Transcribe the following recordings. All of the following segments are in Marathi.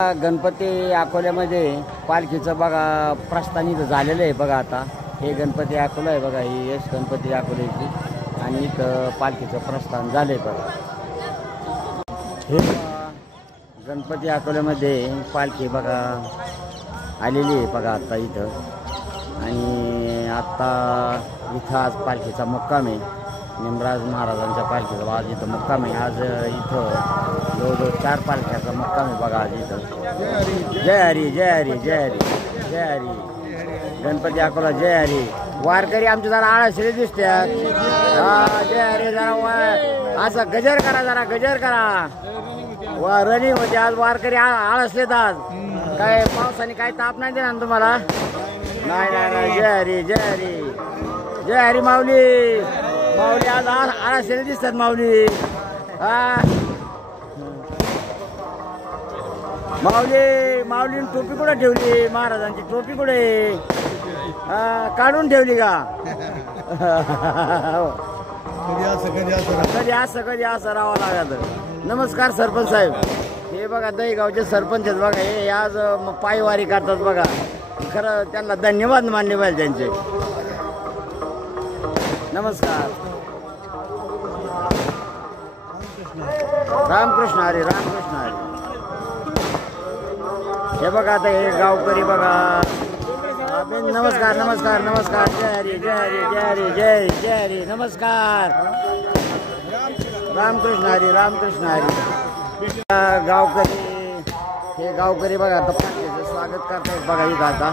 गणपती अकोल्यामध्ये पालखीचं बघा प्रस्थान इथं झालेलं आहे बघा. आता हे गणपती अकोला आहे बघा, ही यश गणपती अकोल्याची आणि इथं पालखीचं प्रस्थान झालं आहे बघा. हे गणपती अकोल्यामध्ये पालखी बघा आलेली आहे बघा आता इथं. आणि आत्ता इथं आज पालखीचा मुक्काम आहे. निमराज महाराजांच्या पालखीचा आज इथं मुक्काम आहे. आज इथं जवळजवळ 4 पालख्याचा मुक्काम आहे बघा आज इथं. जय हरी जय हरी जय हरी जय हरी. गणपती अकोला जय हरी. वारकरी आमचे जरा आळसले दिसतात. हा जय हरी. जरा असं गजर करा, जरा गजर करा. वा रनिंग होते आज. वारकरी आळसलेत आज. काय पावसाने काय ताप नाही देणार तुम्हाला? नाही नाही नाही. जय हरी जय हरी जय हरी. माऊली माऊली आज आळसले दिसतात माऊली. हा माऊली माऊलीने टोपी कुठे ठेवली? महाराजांची टोपी कुठे काढून ठेवली का? कधी असं राहावं लागत. नमस्कार सरपंच साहेब. हे बघा दहीगावचे सरपंच आहेत बघा. हे आज पायवारी करतात बघा. खरं त्यांना धन्यवाद मानले पाहिजे त्यांचे. नमस्कार. रामकृष्ण हरी रामकृष्ण हरी. हे बघा आता हे गावकरी बघा. नमस्कार नमस्कार नमस्कार. जय हरी जय हरी जय हरी जय जय हरी. नमस्कार. रामकृष्ण हरी रामकृष्ण हरी. गावकरी हे गावकरी बघा आता पालखीचं स्वागत करतायत बघा इथं आता.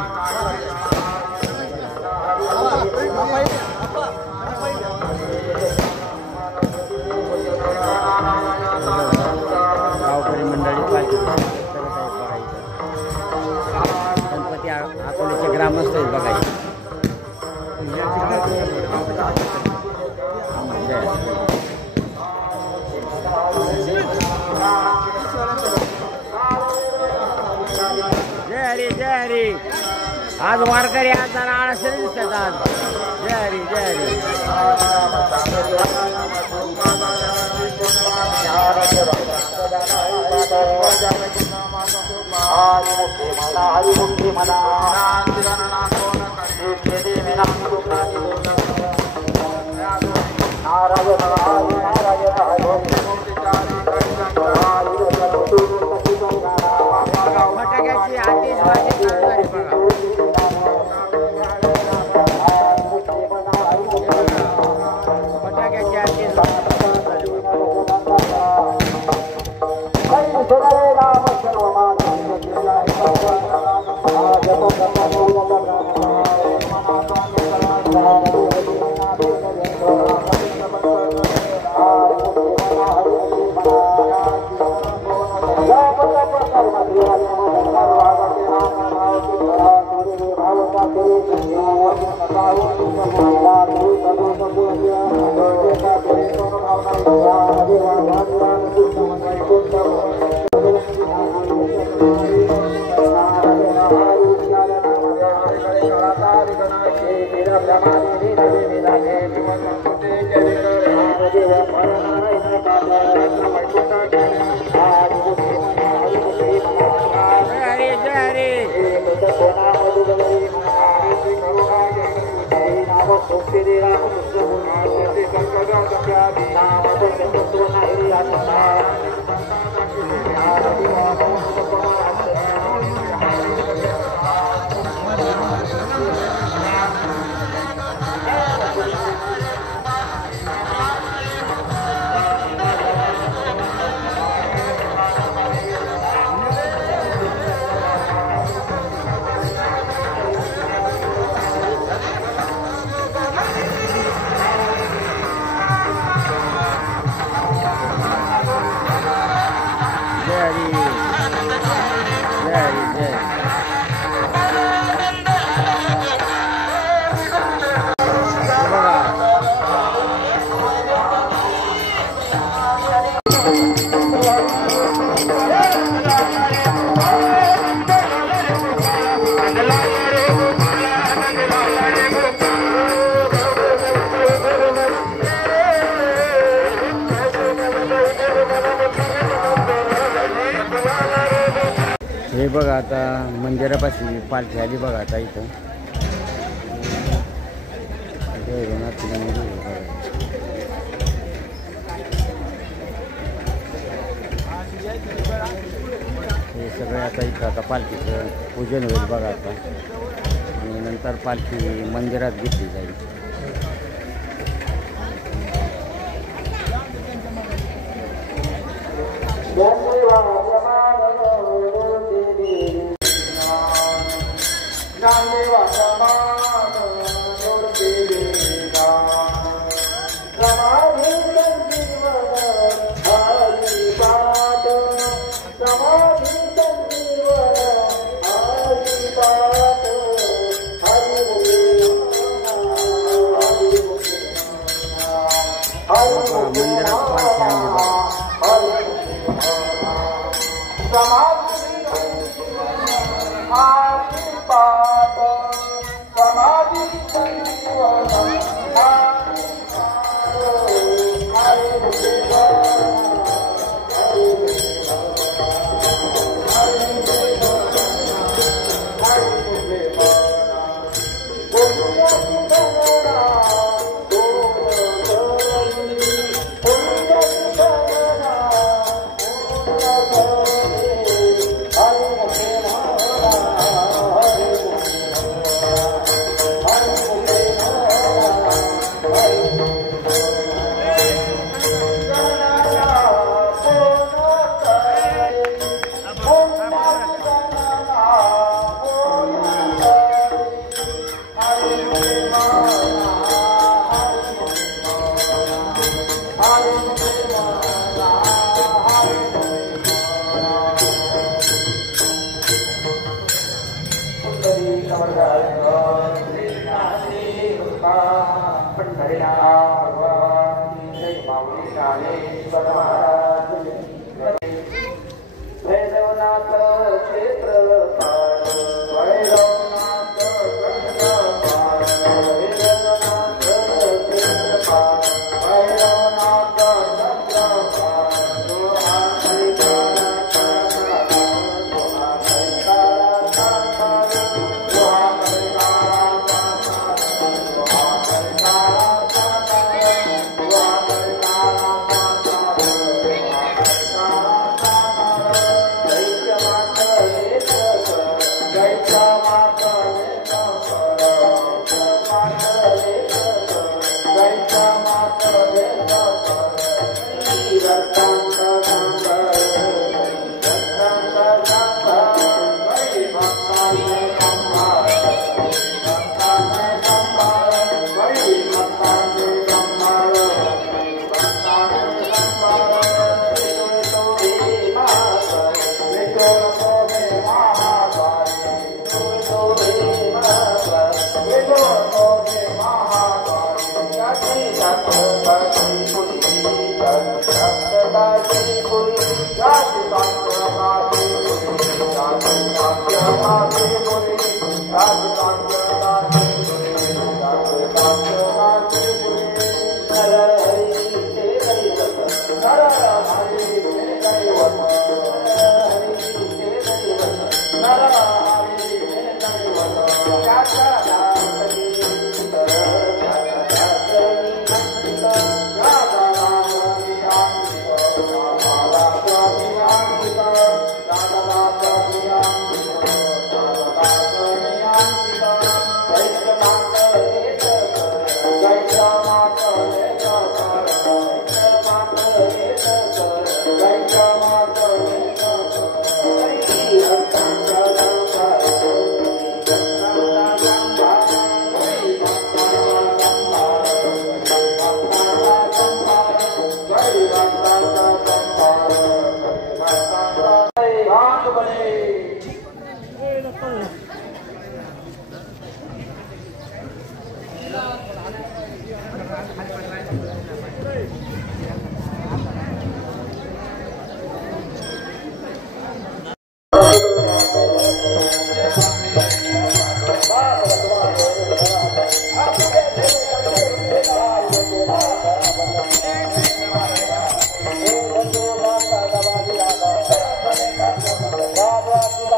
गावकरी मंडळी पालखीचं स्वागत करत आहेत बघा इथं. गणपती अकोल्याचे ग्रामस्थ आहेत बघा. जय हरी जय हरी. आज वारकरी आज जरा आळसले दिसतात आज. जय हरी जय हरी. फटाक्याची आतिषबाजी चालू आहे बघा. फटाक्याची आतिषबाजी हे बघा आता मंदिरापाशी पालखी आली बघा आता इथं. हे सगळे आता इथं आता पालखीचं पूजन होईल बघा आता आणि नंतर पालखी मंदिरात घेतली जाईल.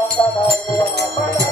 Thank you.